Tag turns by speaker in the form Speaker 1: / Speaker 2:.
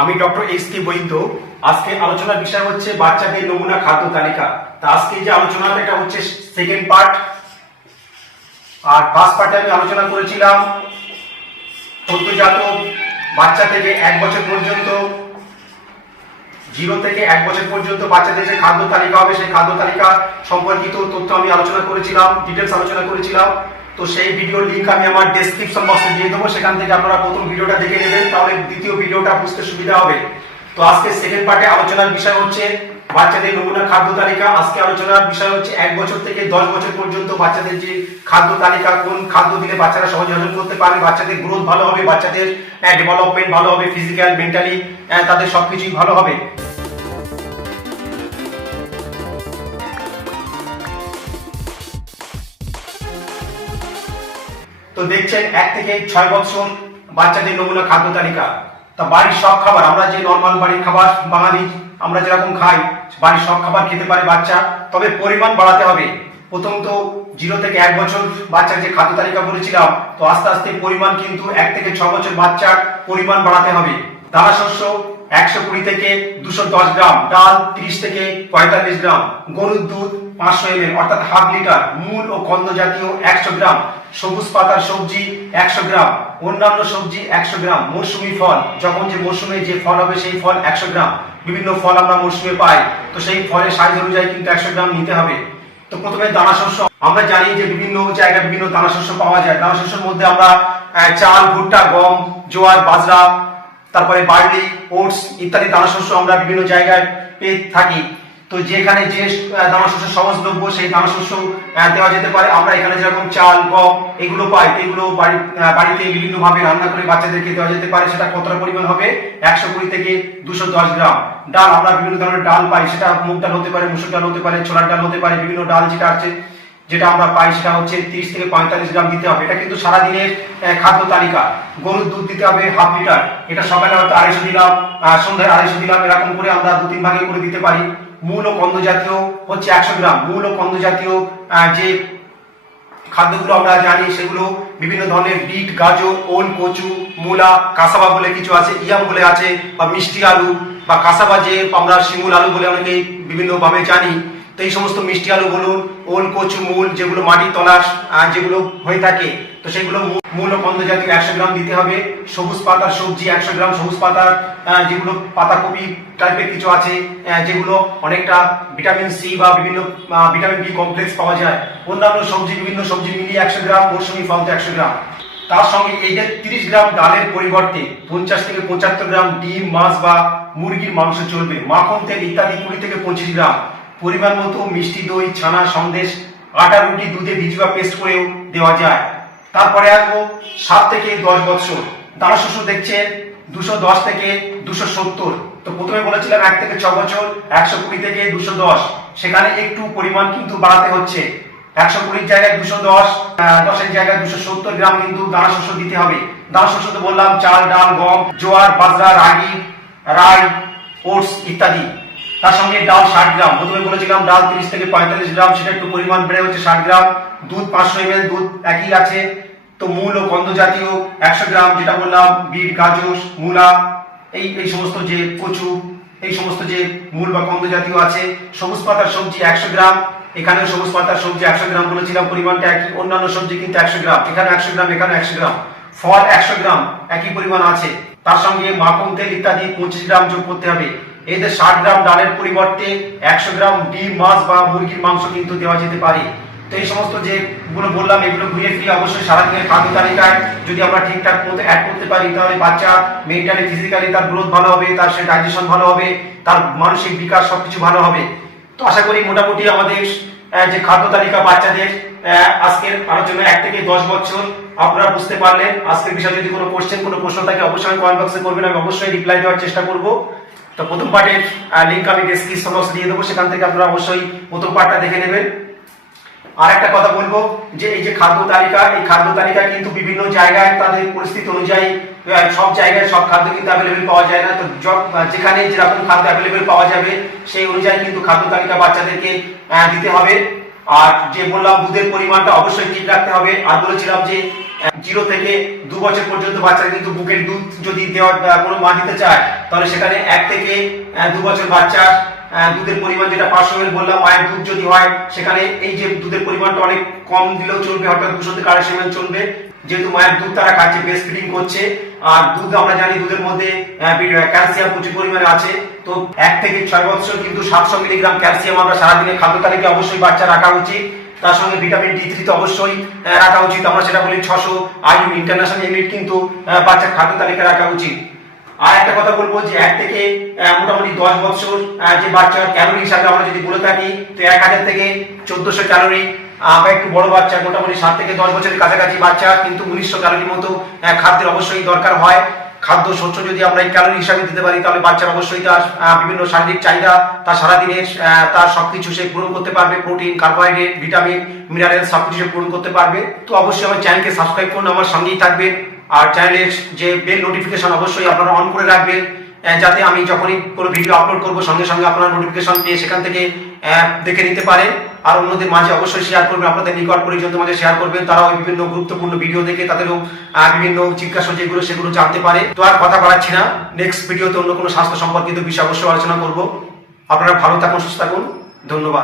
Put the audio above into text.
Speaker 1: আমি doctor S K বৈদ্য। আজকে আলোচনার বিষয় হচ্ছে বাচ্চাদের নমুনা খাদ্য তালিকা। তা আজকে যে আলোচনাটা, এটা হচ্ছে সেকেন্ড পার্ট আর ফার্স্ট পার্টে আমি আলোচনা করেছিলাম সদ্যজাত বাচ্চা থেকে এক বছর পর্যন্ত জিরো থেকে এক বছর পর্যন্ত বাচ্চাদের যে খাদ্য তালিকা হবে, সেই খাদ্য তালিকা সম্পর্কিত তথ্য আমি আলোচনা করেছিলাম ডিটেলস আলোচনা করেছিলাম। তো সেই ভিডিওর লিঙ্ক আমি আমার ডেসক্রিপশন বক্সে দিয়ে দেবো, সেখান থেকে আপনারা প্রথম ভিডিওটা দেখে নেবেন, তাহলে দ্বিতীয় ভিডিওটা বুঝতে সুবিধা হবে। তো আজকে সেকেন্ড পার্টে আলোচনার বিষয় হচ্ছে বাচ্চাদের নমুনা খাদ্য তালিকা। আজকে আলোচনার বিষয় হচ্ছে এক বছর থেকে দশ বছর পর্যন্ত বাচ্চাদের যে খাদ্য তালিকা, কোন খাদ্য দিলে বাচ্চারা সহজে হজম করতে পারে বাচ্চাদের গ্রোথ ভালো হবে, বাচ্চাদের ডেভেলপমেন্ট ভালো হবে ফিজিক্যাল মেন্টালি তাদের সবকিছুই ভালো হবে। তো দেখছেন, এক থেকে ছয় বছর বাচ্চাদের নমুনা খাদ্য তালিকা। তা বাড়ির সব খাবার, আমরা যে নর্মাল বাড়ির খাবার বাঙালি, আমরা যেরকম খাই, বাড়ির সব খাবার খেতে পারে বাচ্চা, তবে পরিমাণ বাড়াতে হবে। প্রথম তো জিরো থেকে এক বছর বাচ্চার যে খাদ্য তালিকা বলেছিলাম, তো আস্তে আস্তে পরিমাণ কিন্তু এক থেকে ছ বছর বাচ্চার পরিমাণ বাড়াতে হবে। দানা শস্য একশো কুড়ি থেকে দুশো দশ গ্রাম, ডাল তিরিশ থেকে পঁয়তাল্লিশ গ্রাম, গরুর দুধ পাঁচশো এম অর্থাৎ হাফ লিটার, মূল ও কন্দ জাতীয় একশো গ্রাম, সবুজ পাতার সবজি একশো গ্রাম, অন্যান্য সবজি একশো গ্রাম মৌসুমি ফল, যখন যে মৌসুমে যে ফল হবে সেই ফল একশো গ্রাম, বিভিন্ন ফল আমরা মৌসুমে পাই, তো সেই ফলের সাইজ অনুযায়ী কিন্তু একশো গ্রাম নিতে হবে। তো প্রথমে দানা শস্য, আমরা জানি যে বিভিন্ন জায়গায় বিভিন্ন দানা শস্য পাওয়া যায়, দানা শস্যের মধ্যে আমরা চাল, ভুট্টা, গম, জোয়ার, বাজরা তারপরে বার্লি ওটস ইত্যাদি দানা শস্য আমরা বিভিন্ন জায়গায় পেয়ে থাকি। তো যেখানে যে আহ, দানা শস্য সহজলভ্য সেই দানা শস্য দেওয়া যেতে পারে। আমরা এখানে যেরকম চাল গম এগুলো পাই। এগুলো বাড়ি বাড়িতে বিভিন্ন ভাবে রান্না করে বাচ্চাদেরকে দেওয়া যেতে পারে। সেটা কতটা পরিমাণ হবে? একশো কুড়ি থেকে দুশো দশ গ্রাম। ডাল আমরা বিভিন্ন ধরনের ডাল পাই। সেটা মুগ ডাল হতে পারে মুসুর ডাল হতে পারে ছোলার ডাল হতে পারে বিভিন্ন ডাল যেটা আছে যেটা আমরা পাই সেটা হচ্ছে তিরিশ থেকে পঁয়তাল্লিশ গ্রাম দিতে হবে। এটা কিন্তু সারাদিনের খাদ্য তালিকা। গরুর দুধ দিতে হবে হাফ লিটার। এটা সকালে হয়তো আড়াইশো দিলাম সন্ধ্যায় আড়াইশো দিলাম, এরকম করে আমরা দু তিন ভাগে করে দিতে পারি। মূল ও কন্দ জাতীয় হচ্ছে একশো গ্রাম। মূল ও কন্দ জাতীয় যে খাদ্যগুলো আমরা জানি সেগুলো বিভিন্ন ধরনের বিট, গাজর, ওল, কচু, মূলা, কাসাবা বলে কিছু আছে, ইয়াম বলে আছে, বা মিষ্টি আলু, বা কাসাবা যে আমরা শিমুল আলু বলে অনেকে বিভিন্ন ভাবে জানি। তো এই সমস্ত মিষ্টি আলু বলুন ওল কচু মূল যেগুলো মাটির তলাশ আহ, যেগুলো হয়ে থাকে তো সেগুলো মূল ও কন্দ জাতীয় একশো গ্রাম দিতে হবে। সবুজ পাতার সবজি একশো গ্রাম সবুজ পাতার যেগুলো পাতাকপি টাইপের কিছু আছে যেগুলো অনেকটা ভিটামিন সি বা বিভিন্ন ভিটামিন বি কমপ্লেক্স পাওয়া যায়। অন্যান্য সবজি বিভিন্ন সবজি মিলিয়ে একশো গ্রাম মৌসুমি ফল তো একশো গ্রাম। তার সঙ্গে এই যে তিরিশ গ্রাম ডালের পরিবর্তে পঞ্চাশ থেকে পঁচাত্তর গ্রাম ডিম মাছ বা মুরগির মাংস চলবে। মাখন তেল ইত্যাদি কুড়ি থেকে পঁচিশ গ্রাম। পরিমাণ মতো মিষ্টি দই, ছানা, সন্দেশ, আটা, রুটি, দুধে ভিজুয়া পেস্ট করেও দেওয়া যায়। তারপরে আসব সাত থেকে দশ বছর। দানা শস্য দেখছেন দুশো দশ থেকে দুশো সত্তর। তো প্রথমে বলেছিলাম এক থেকে ছ বছর, একশো কুড়ি থেকে দুশো দশ। সেখানে একটু পরিমাণ কিন্তু বাড়াতে হচ্ছে। একশো কুড়ির জায়গায় দুশো দশ দশের জায়গায় দুশো সত্তর গ্রাম কিন্তু দানা শস্য দিতে হবে। দানা শস্য তো বললাম, চাল, ডাল, গম, জোয়ার, বাজরা, রাগি, রাই, ওটস ইত্যাদি। তার সঙ্গে ডাল ষাট গ্রাম। প্রথমে বলেছিলাম ডাল তিরিশ থেকে পঁয়তাল্লিশ গ্রাম, সেটা একটু পরিমাণ বেড়ে হচ্ছে ষাট গ্রাম। দুধ পাঁচশো এম দুধ একই আছে। তো মূল ও কন্দ জাতীয় একশো গ্রাম, যেটা বললাম, বিট, গাজর, মূলা, এই এই সমস্ত যে কচু, এই সমস্ত যে মূল বা কন্দ জাতীয় আছে, সবুজ পাতার সবজি একশো গ্রাম। এখানে সবুজ পাতার সবজি একশো গ্রাম বলেছিলাম, পরিমাণটা একই। অন্যান্য সবজি কিন্তু একশো গ্রাম এখানে একশো গ্রাম এখানে একশো গ্রাম। ফল একশো গ্রাম, একই পরিমাণ আছে। তার সঙ্গে মাখন, তেল ইত্যাদি পঁচিশ গ্রাম যোগ করতে হবে। এতে ষাট গ্রাম ডালের পরিবর্তে একশো গ্রাম ডিম, মাছ বা মুরগির মাংস কিন্তু দেওয়া যেতে পারে। তো এই সমস্ত যে গুলো বললাম, এগুলো ঘুরিয়ে ফিরিয়ে অবশ্যই সারাদিনের খাদ্য তালিকায় যদি আমরা ঠিকঠাক মতো অ্যাড করতে পারি, তাহলে বাচ্চা মেন্টালি ফিজিক্যালি তার গ্রোথ ভালো হবে, তার সে ডাইজেশন ভালো হবে, তার মানসিক বিকাশ সবকিছু ভালো হবে। তো আশা করি মোটামুটি আমাদের যে খাদ্য তালিকা বাচ্চাদের আজকের আলোচনা এক থেকে দশ বছর, আপনারা বুঝতে পারলেন। আজকের বিষয়ে যদি কোনো কোশ্চেন কোনো প্রশ্ন থাকে, অবশ্যই কমেন্ট বক্সে করবেন, আমি অবশ্যই রিপ্লাই দেওয়ার চেষ্টা করব। তো প্রথম পার্টের লিঙ্ক আমি ডেসক্রিপশন বক্সে দিয়ে দেবো, সেখান থেকে আপনারা অবশ্যই প্রথম পার্টটা দেখে নেবেন। আর একটা কথা বলব, যে এই যে খাদ্য তালিকা, এই খাদ্য তালিকা কিন্তু বিভিন্ন জায়গায় তাদের পরিস্থিতি অনুযায়ী সব জায়গায় সব খাদ্য কিন্তু অ্যাভেলেবেল পাওয়া যায় না। তো যেখানে যেরকম খাদ্য অ্যাভেলেবেল পাওয়া যাবে, সেই অনুযায়ী কিন্তু খাদ্য তালিকা বাচ্চাদেরকে দিতে হবে। আর যে বললাম দুধের পরিমাণটা অবশ্যই ঠিক রাখতে হবে। আর বলেছিলাম যে জিরো থেকে দু বছর পর্যন্ত বাচ্চা কিন্তু বুকের দুধ যদি দেওয়ার কোনো মা দিতে চায়, তাহলে সেখানে এক থেকে দু বছর বাচ্চার দুধের পরিমাণ যেটা পাঁচশো এল বললাম, মায়ের দুধ যদি হয়, সেখানে এই যে দুধের পরিমাণটা অনেক কম দিলেও চলবে হঠাৎ দুশো থেকে আড়াইশো এমএল চলবে। যেহেতু মায়ের দুধ তারা খাচ্ছে বেস্ট ফিডিং করছে, আর দুধ আমরা জানি দুধের মধ্যে ক্যালসিয়াম প্রচুর পরিমাণে আছে। তো এক থেকে ছয় বছর কিন্তু সাতশো মিলিগ্রাম ক্যালসিয়াম আমরা সারাদিনে খাদ্য তালিকায় অবশ্যই বাচ্চা রাখা উচিত। তার সঙ্গে ভিটামিন ডি থ্রি তো অবশ্যই রাখা উচিত। আমরা সেটা বলি ছশো আইউ ইন্টারন্যাশনাল ইউনিট কিন্তু বাচ্চার খাদ্য তালিকায় রাখা উচিত। আর একটা কথা বলব যে এক থেকে মোটামুটি দশ বছর যে বাচ্চার ক্যালোরি হিসাবে আমরা যদি বলে থাকি, তো এক হাজার থেকে চোদ্দশো ক্যালোরি বা একটু বড় বাচ্চা, মোটামুটি সাত থেকে দশ বছরের কাছাকাছি বাচ্চা, কিন্তু উনিশশো ক্যালোরির মতো খাদ্যের অবশ্যই দরকার হয়। খাদ্য শস্য যদি আমরা এই ক্যালোরি হিসাবে দিতে পারি, তাহলে বাচ্চার অবশ্যই তার বিভিন্ন শারীরিক চাহিদা, তার সারাদিনের তার সবকিছু সে পূরণ করতে পারবে। প্রোটিন কার্বোহাইড্রেট ভিটামিন মিনারেল সবকিছু সে পূরণ করতে পারবে। তো অবশ্যই আমার চ্যানেলকে সাবস্ক্রাইব করুন, আমার সঙ্গেই থাকবেন। আর চ্যানেলের যে বেল নোটিফিকেশন অবশ্যই আপনারা অন করে রাখবেন যাতে আমি যখনই কোনো ভিডিও আপলোড করব, সঙ্গে সঙ্গে আপনারা নোটিফিকেশন পেয়ে সেখান থেকে দেখে নিতে পারেন। আর অন্যদের মাঝে অবশ্যই শেয়ার করবেন। আপনাদের নিকট পরিজনদের মাঝে শেয়ার করবেন তারা ওই বিভিন্ন গুরুত্বপূর্ণ ভিডিও দেখে তাদেরও বিভিন্ন জিজ্ঞাসা যেগুলো সেগুলো জানতে পারে। তো আর কথা বাড়াচ্ছি না। নেক্সট ভিডিওতে অন্য কোনো স্বাস্থ্য সম্পর্কিত বিষয় অবশ্যই আলোচনা করব। আপনারা ভালো থাকুন, সুস্থ থাকুন। ধন্যবাদ।